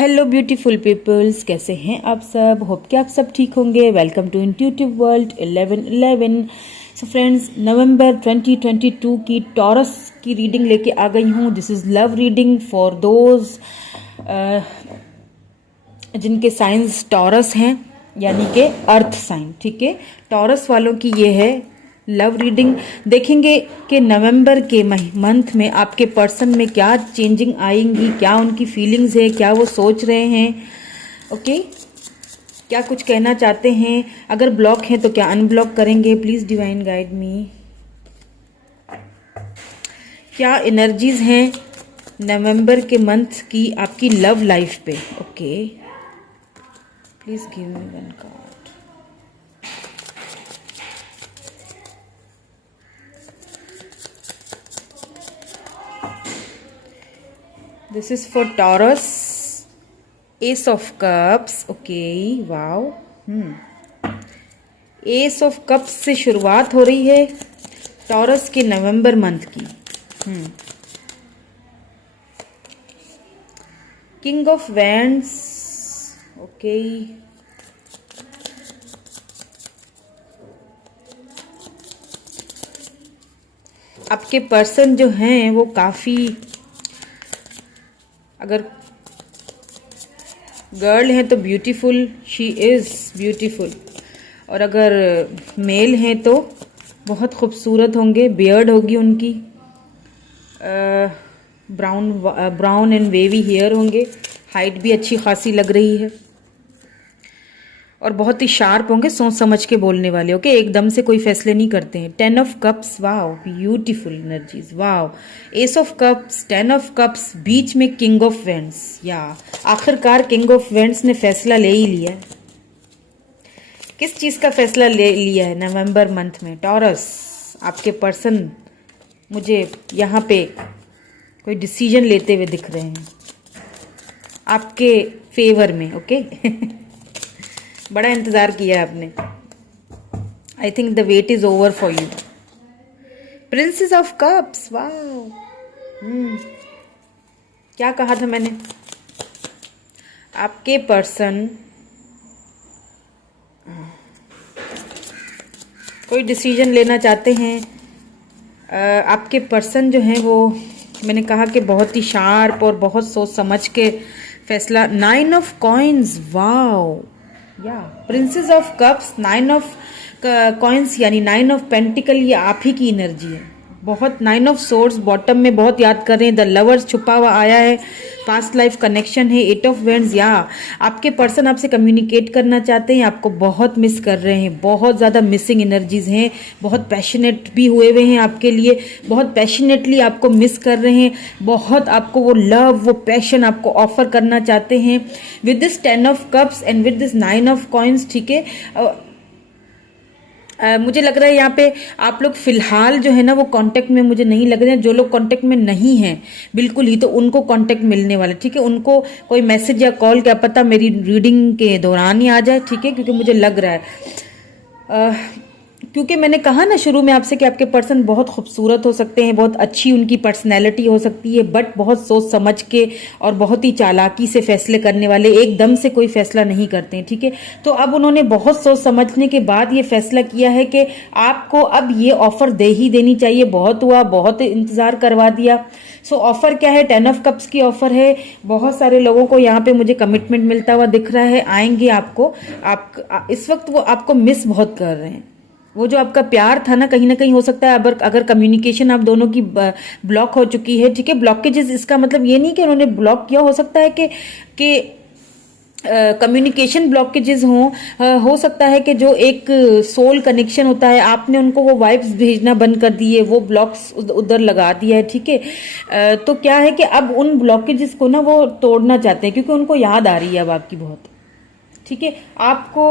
Hello beautiful peoples, कैसे हैं आप सब। होप कि आप सब ठीक होंगे। Welcome to intuitive world 1111। So friends, November 2022 की टॉरस की रीडिंग लेके आ गई हूँ। This is love reading for those जिनके साइंस टॉरस हैं, यानी कि अर्थ साइन। ठीक है, टॉरस वालों की ये है लव रीडिंग। देखेंगे कि नवंबर के मंथ में आपके पर्सन में क्या चेंजिंग आएंगी, क्या उनकी फीलिंग्स है, क्या वो सोच रहे हैं। ओके, क्या कुछ कहना चाहते हैं। अगर ब्लॉक है तो क्या अनब्लॉक करेंगे। Please divine guide me. क्या एनर्जीज हैं नवंबर के मंथ की आपकी लव लाइफ पे। Okay, please give me one card. This is for Taurus. Ace of Cups. Okay, wow. Ace of Cups से शुरुआत हो रही है टॉरस के नवंबर मंथ की। King of wands. ओके, आपके पर्सन जो हैं वो काफी, अगर गर्ल है तो ब्यूटीफुल, शी इज़ ब्यूटीफुल। और अगर मेल है तो बहुत खूबसूरत होंगे। बियर्ड होगी उनकी, ब्राउन एंड वेवी हेयर होंगे। हाइट भी अच्छी खासी लग रही है और बहुत ही शार्प होंगे, सोच समझ के बोलने वाले। ओके, एकदम से कोई फैसले नहीं करते हैं। 10 of cups, wow, beautiful energies, wow. Ace of cups, 10 of cups, बीच में किंग ऑफ वेंड्स। या आखिरकार किंग ऑफ वेंड्स ने फैसला ले ही लिया है। किस चीज का फैसला ले लिया है नवंबर मंथ में टॉरस? आपके पर्सन मुझे यहाँ पे कोई डिसीजन लेते हुए दिख रहे हैं आपके फेवर में। ओके बड़ा इंतजार किया आपने। I think the wait is over for you. Princess of cups, wow. क्या कहा था मैंने? आपके पर्सन कोई डिसीजन लेना चाहते हैं। आपके पर्सन जो हैं वो, मैंने कहा कि बहुत ही शार्प और बहुत सोच समझ के फैसला। 9 ऑफ कॉइन्स, वाओ। या princess of cups, 9 of coins यानी 9 ऑफ पेंटिकल, ये आप ही की एनर्जी है। बहुत 9 ऑफ सोर्ड्स बॉटम में बहुत याद कर रहे हैं। द लवर्स छुपा हुआ आया है, पास्ट लाइफ कनेक्शन है। 8 ऑफ वेंड्स, या आपके पर्सन आपसे कम्युनिकेट करना चाहते हैं, आपको बहुत मिस कर रहे हैं। बहुत ज़्यादा मिसिंग एनर्जीज हैं। बहुत पैशनेट भी हुए हुए हैं आपके लिए, बहुत पैशनेटली आपको मिस कर रहे हैं। बहुत आपको वो लव, वो पैशन आपको ऑफर करना चाहते हैं with this 10 of cups and with this 9 of coins. ठीक है, मुझे लग रहा है यहाँ पे आप लोग फिलहाल जो है ना वो कांटेक्ट में मुझे नहीं लग रहे हैं। जो लोग कांटेक्ट में नहीं हैं बिल्कुल ही, तो उनको कांटेक्ट मिलने वाला। ठीक है, उनको कोई मैसेज या कॉल, क्या पता मेरी रीडिंग के दौरान ही आ जाए। ठीक है, क्योंकि मुझे लग रहा है क्योंकि मैंने कहा ना शुरू में आपसे कि आपके पर्सन बहुत खूबसूरत हो सकते हैं, बहुत अच्छी उनकी पर्सनैलिटी हो सकती है, बट बहुत सोच समझ के और बहुत ही चालाकी से फैसले करने वाले, एकदम से कोई फैसला नहीं करते हैं। ठीक है, तो अब उन्होंने बहुत सोच समझने के बाद ये फैसला किया है कि आपको अब ये ऑफर दे ही देनी चाहिए। बहुत हुआ, बहुत इंतजार करवा दिया। सो ऑफर क्या है? 10 ऑफ कप्स की ऑफर है। बहुत सारे लोगों को यहाँ पे मुझे कमिटमेंट मिलता हुआ दिख रहा है। आएंगे आपको, इस वक्त वो आपको मिस बहुत कर रहे हैं। वो जो आपका प्यार था ना, कहीं ना कहीं हो सकता है अगर कम्युनिकेशन आप दोनों की ब्लॉक हो चुकी है। ठीक है, ब्लॉकेजेस, इसका मतलब ये नहीं कि उन्होंने ब्लॉक किया। हो सकता है कि कम्युनिकेशन ब्लॉकेजेस हों। हो सकता है कि जो एक सोल कनेक्शन होता है, आपने उनको वो वाइब्स भेजना बंद कर दिए, वो ब्लॉक्स उधर लगा दिया है। ठीक है, तो क्या है कि अब उन ब्लॉकेजेस को ना वो तोड़ना चाहते हैं, क्योंकि उनको याद आ रही है अब आपकी बहुत। ठीक है, आपको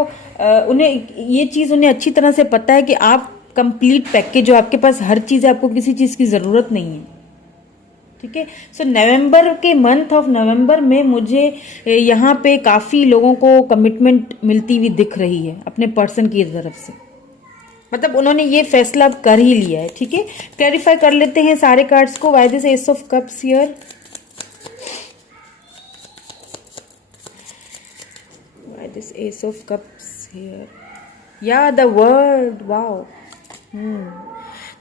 उन्हें ये चीज़, उन्हें अच्छी तरह से पता है कि आप कंप्लीट पैकेज, जो आपके पास हर चीज़ है, आपको किसी चीज़ की ज़रूरत नहीं है। ठीक है, सो नवंबर के मंथ ऑफ नवंबर में मुझे यहाँ पे काफ़ी लोगों को कमिटमेंट मिलती हुई दिख रही है अपने पर्सन की तरफ से। मतलब उन्होंने ये फैसला अब कर ही लिया है। ठीक है, क्लैरिफाई कर लेते हैं सारे कार्ड्स को। Why this ace of cups here? This ace of cups here, या the world, wow,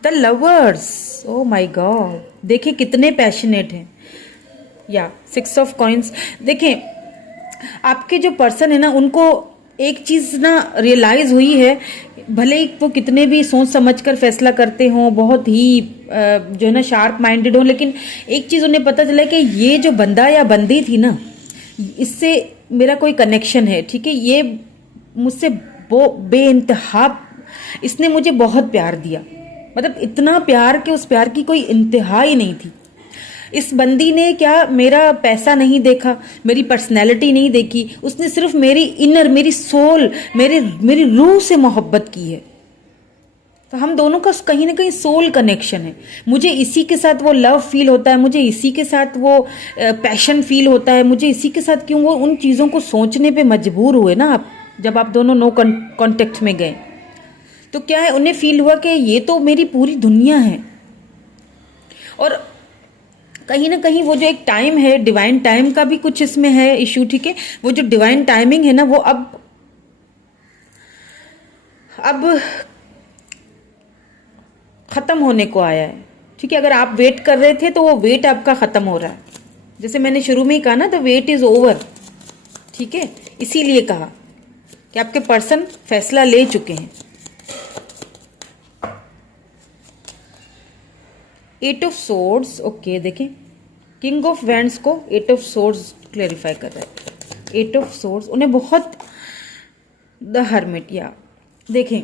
the lovers, oh my God, देखिए कितने पैशनेट हैं। या 6 ऑफ कॉइन्स, देखें आपके जो पर्सन है ना उनको एक चीज ना रियलाइज हुई है, भले ही वो कितने भी सोच समझकर फैसला करते हों, बहुत ही जो है ना शार्प माइंडेड हो, लेकिन एक चीज उन्हें पता चला कि ये जो बंदा या बंदी थी ना, इससे मेरा कोई कनेक्शन है, ठीक है, ये मुझसे बेइंतहा, इसने मुझे बहुत प्यार दिया, मतलब इतना प्यार कि उस प्यार की कोई इंतहा ही नहीं थी। इस बंदी ने क्या मेरा पैसा नहीं देखा, मेरी पर्सनैलिटी नहीं देखी, उसने सिर्फ मेरी इनर, मेरी सोल, मेरी रूह से मोहब्बत की है। तो हम दोनों का कहीं ना कहीं सोल कनेक्शन है। मुझे इसी के साथ वो लव फील होता है, मुझे इसी के साथ वो पैशन फील होता है, मुझे इसी के साथ क्यों वो उन चीज़ों को सोचने पे मजबूर हुए ना आप, जब आप दोनों नो कॉन्टेक्ट में गए, तो क्या है, उन्हें फील हुआ कि ये तो मेरी पूरी दुनिया है। और कहीं ना कहीं वो जो एक टाइम है, डिवाइन टाइम का भी कुछ इसमें है इशू, ठीक है, वो जो डिवाइन टाइमिंग है ना वो अब खत्म होने को आया है, ठीक है। अगर आप वेट कर रहे थे तो वो वेट आपका खत्म हो रहा है, जैसे मैंने शुरू में ही कहा ना, द वेट इज ओवर, ठीक है, इसीलिए कहा कि आपके पर्सन फैसला ले चुके हैं। 8 ऑफ सोर्ड्स, ओके, देखें किंग ऑफ वैंड्स को 8 ऑफ सोर्ड्स क्लेरिफाई कर रहा है। 8 ऑफ सोर्ड्स उन्हें बहुत, द हर्मिट, या देखें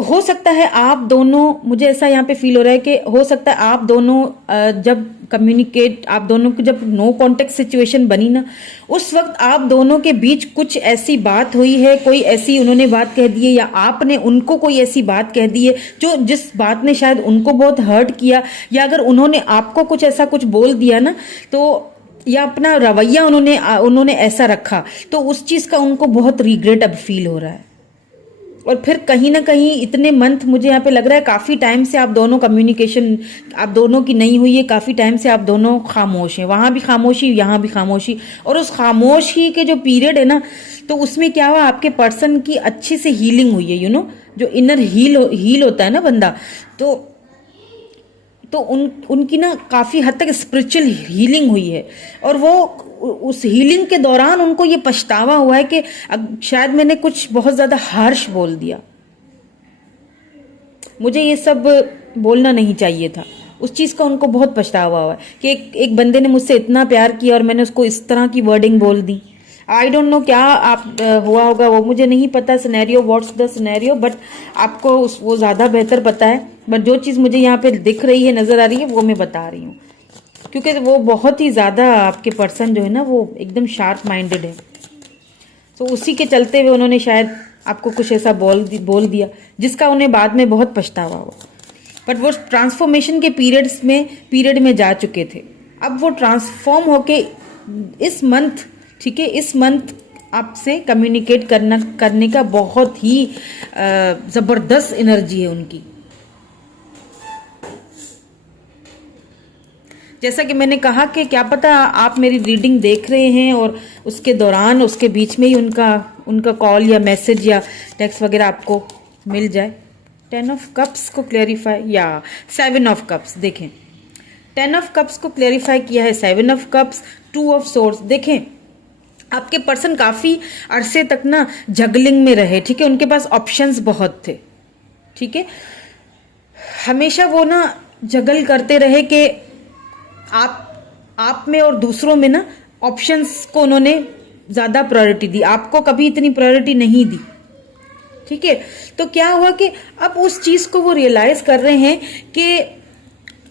हो सकता है आप दोनों, मुझे ऐसा यहाँ पे फील हो रहा है कि हो सकता है आप दोनों जब कम्युनिकेट, आप दोनों की जब नो कॉन्टेक्ट सिचुएशन बनी ना, उस वक्त आप दोनों के बीच कुछ ऐसी बात हुई है, कोई ऐसी उन्होंने बात कह दी है या आपने उनको कोई ऐसी बात कह दी है जो, जिस बात ने शायद उनको बहुत हर्ट किया, या अगर उन्होंने आपको कुछ ऐसा कुछ बोल दिया ना, तो या अपना रवैया उन्होंने ऐसा रखा, तो उस चीज़ का उनको बहुत रिग्रेट अब फील हो रहा है। और फिर कहीं ना कहीं इतने मंथ, मुझे यहाँ पे लग रहा है काफ़ी टाइम से आप दोनों कम्युनिकेशन आप दोनों की नहीं हुई है, काफ़ी टाइम से आप दोनों खामोश हैं, वहाँ भी खामोशी, यहाँ भी खामोशी। और उस खामोशी के जो पीरियड है ना, तो उसमें क्या हुआ, आपके पर्सन की अच्छे से हीलिंग हुई है, जो इनर हील होता है ना बंदा, तो उनकी ना काफ़ी हद तक स्पिरिचुअल हीलिंग हुई है। और वो उस हीलिंग के दौरान उनको ये पछतावा हुआ है कि अब शायद मैंने कुछ बहुत ज़्यादा हार्श बोल दिया, मुझे ये सब बोलना नहीं चाहिए था। उस चीज़ का उनको बहुत पछतावा हुआ है कि एक बंदे ने मुझसे इतना प्यार किया और मैंने उसको इस तरह की वर्डिंग बोल दी। आई डोंट नो क्या आप हुआ होगा, वो मुझे नहीं पता scenario, what's the scenario, but आपको वो ज़्यादा बेहतर पता है। बट जो चीज़ मुझे यहाँ पे दिख रही है, नज़र आ रही है, वो मैं बता रही हूँ, क्योंकि वो बहुत ही ज़्यादा आपके पर्सन जो है ना वो एकदम शार्प माइंडेड है। तो उसी के चलते हुए उन्होंने शायद आपको कुछ ऐसा बोल दिया जिसका उन्हें बाद में बहुत पछतावा हुआ। बट वो ट्रांसफॉर्मेशन के पीरियड में जा चुके थे। अब वो ट्रांसफॉर्म होके इस मंथ, ठीक है, इस मंथ आपसे कम्युनिकेट करने का बहुत ही ज़बरदस्त एनर्जी है उनकी। जैसा कि मैंने कहा कि क्या पता आप मेरी रीडिंग देख रहे हैं और उसके दौरान, उसके बीच में ही उनका कॉल या मैसेज या टेक्स्ट वगैरह आपको मिल जाए। 10 ऑफ कप्स को क्लेरिफाई, या 7 ऑफ कप्स, देखें 10 ऑफ कप्स को क्लेरिफाई किया है, 7 ऑफ कप्स, 2 ऑफ सोर्ड्स। देखें आपके पर्सन काफ़ी अरसे तक ना जगलिंग में रहे, ठीक है, उनके पास ऑप्शंस बहुत थे, ठीक है, हमेशा वो ना जगल करते रहे कि आप में और दूसरों में ना ऑप्शंस को उन्होंने ज़्यादा प्रायोरिटी दी, आपको कभी इतनी प्रायोरिटी नहीं दी, ठीक है। तो क्या हुआ कि अब उस चीज़ को वो रियलाइज़ कर रहे हैं कि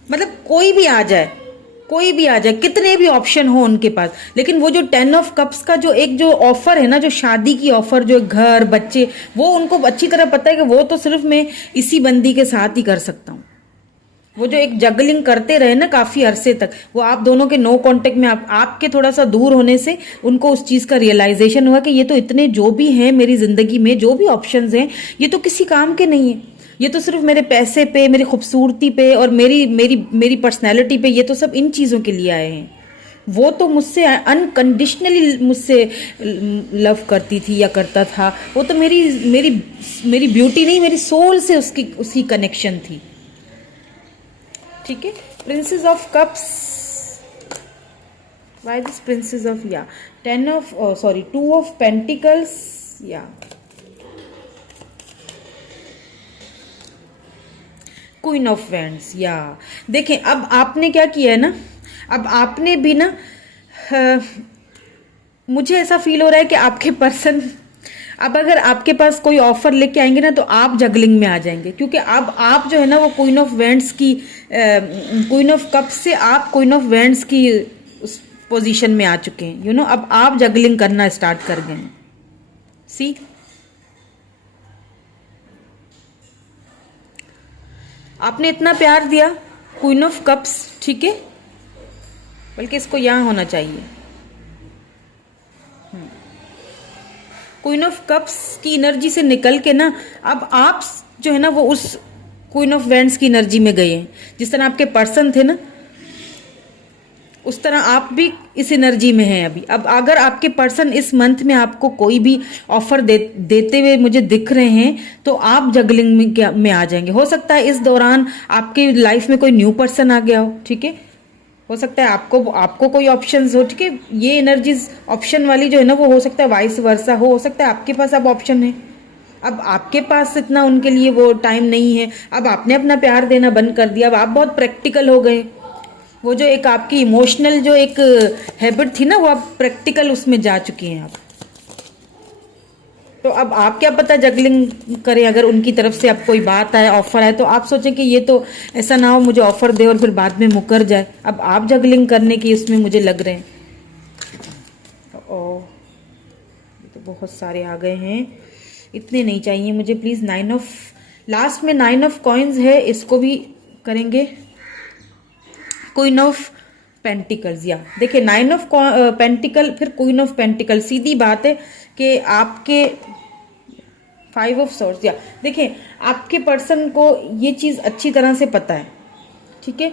मतलब कोई भी आ जाए, कितने भी ऑप्शन हो उनके पास, लेकिन वो जो 10 ऑफ कप्स का जो ऑफर है ना, जो शादी की ऑफर, जो घर बच्चे, वो उनको अच्छी तरह पता है कि वो तो सिर्फ मैं इसी बंदी के साथ ही कर सकता हूँ। वो जो एक जगलिंग करते रहे ना काफ़ी अरसे तक, वो आप दोनों के नो कांटेक्ट में, आपके थोड़ा सा दूर होने से उनको उस चीज़ का रियलाइजेशन हुआ कि ये तो इतने जो भी हैं मेरी ज़िंदगी में, जो भी ऑप्शंस हैं, ये तो किसी काम के नहीं है, ये तो सिर्फ मेरे पैसे पे, मेरी खूबसूरती पे और मेरी पर्सनैलिटी पे, ये तो सब इन चीज़ों के लिए आए हैं। वो तो मुझसे अनकंडीशनली मुझसे लव करती थी या करता था। वो तो मेरी मेरी मेरी ब्यूटी नहीं, मेरी सोल से उसकी कनेक्शन थी। ठीक है। Princess of cups, why this princess of, या 2 ऑफ पेंटिकल्स, या क्वीन ऑफ वैंड्स। या देखें, अब आपने क्या किया है ना, अब आपने भी ना, मुझे ऐसा फील हो रहा है कि आपके पर्सन अब अगर आपके पास कोई ऑफर लेके आएंगे ना तो आप जगलिंग में आ जाएंगे, क्योंकि अब आप जो है ना वो क्वीन ऑफ वैंड्स की, क्वीन ऑफ कप्स से आप क्वीन ऑफ वैंड्स की उस पोजीशन में आ चुके हैं। यू नो, अब आप जगलिंग करना स्टार्ट कर गए हैं। सी, आपने इतना प्यार दिया, क्वीन ऑफ कप्स, ठीक है, बल्कि इसको यहां होना चाहिए। क्वीन ऑफ कप्स की एनर्जी से निकल के ना अब आप जो है ना वो उस क्वीन ऑफ वैंड्स की एनर्जी में गए हैं। जिस तरह आपके पर्सन थे ना, उस तरह आप भी इस एनर्जी में हैं अभी। अब अगर आपके पर्सन इस मंथ में आपको कोई भी ऑफर देते हुए मुझे दिख रहे हैं तो आप जगलिंग में आ जाएंगे। हो सकता है इस दौरान आपकी लाइफ में कोई न्यू पर्सन आ गया हो, ठीक है, हो सकता है आपको कोई ऑप्शंस हो, ठीक है। ये एनर्जीज ऑप्शन वाली जो है ना वो हो सकता है वाइस वर्सा हो सकता है आपके पास अब ऑप्शन है। अब आपके पास इतना उनके लिए वो टाइम नहीं है, अब आपने अपना प्यार देना बंद कर दिया, अब आप बहुत प्रैक्टिकल हो गए। वो जो एक आपकी इमोशनल जो एक हैबिट थी ना वो आप प्रैक्टिकल उसमें जा चुकी हैं आप। तो अब आप क्या पता जगलिंग करें, अगर उनकी तरफ से अब कोई बात आए, ऑफर आए, तो आप सोचें कि ये तो ऐसा ना हो मुझे ऑफर दे और फिर बाद में मुकर जाए। अब आप जगलिंग करने की उसमें मुझे लग रहे हैं। ये तो बहुत सारे आ गए हैं, इतने नहीं चाहिए मुझे प्लीज। लास्ट में 9 ऑफ कॉइन्स है, इसको भी करेंगे। क्वीन ऑफ पेंटिकल्स, या देखिए 9 ऑफ पेंटिकल फिर क्वीन ऑफ पेंटिकल, सीधी बात है कि आपके 5 ऑफ सॉर्ड्स, या देखिए आपके पर्सन को ये चीज अच्छी तरह से पता है, ठीक है,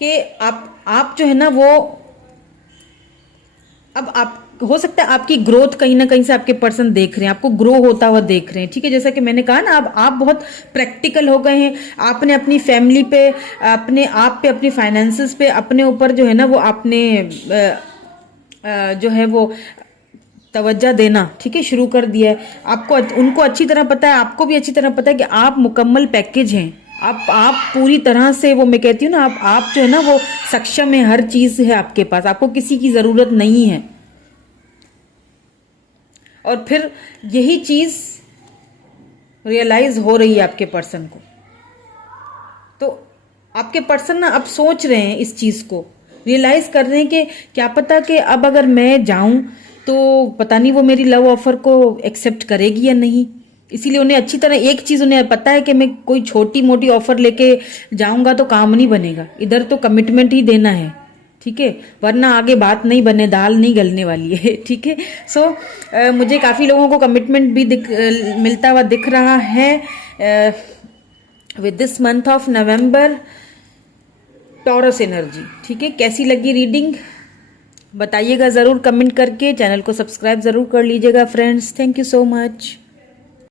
कि आप जो है ना वो अब आप हो सकता है आपकी ग्रोथ कहीं ना कहीं से आपके पर्सन देख रहे हैं, आपको ग्रो होता हुआ देख रहे हैं, ठीक है। जैसा कि मैंने कहा ना, अब आप बहुत प्रैक्टिकल हो गए हैं। आपने अपनी फैमिली पे, अपने आप पे, अपनी फाइनेंसेस पे, अपने ऊपर जो है ना वो आपने जो है वो तवज्जो देना, ठीक है, शुरू कर दिया है। आपको उनको अच्छी तरह पता है, आपको भी अच्छी तरह पता है कि आप मुकम्मल पैकेज हैं। आप पूरी तरह से, वो मैं कहती हूँ ना, आप जो है ना वो सक्षम है, हर चीज है आपके पास, आपको किसी की जरूरत नहीं है। और फिर यही चीज रियलाइज हो रही है आपके पर्सन को। तो आपके पर्सन ना अब सोच रहे हैं, इस चीज को रियलाइज कर रहे हैं कि क्या पता कि अब अगर मैं जाऊं तो पता नहीं वो मेरी लव ऑफर को एक्सेप्ट करेगी या नहीं। इसीलिए उन्हें अच्छी तरह एक चीज उन्हें पता है कि मैं कोई छोटी मोटी ऑफर लेके जाऊंगा तो काम नहीं बनेगा, इधर तो कमिटमेंट ही देना है, ठीक है, वरना आगे बात नहीं बने, दाल नहीं गलने वाली है, ठीक है। सो मुझे काफी लोगों को कमिटमेंट भी मिलता हुआ दिख रहा है with this month of November. Taurus energy, ठीक है। कैसी लगी रीडिंग बताइएगा जरूर कमेंट करके, चैनल को सब्सक्राइब जरूर कर लीजिएगा friends. Thank you so much.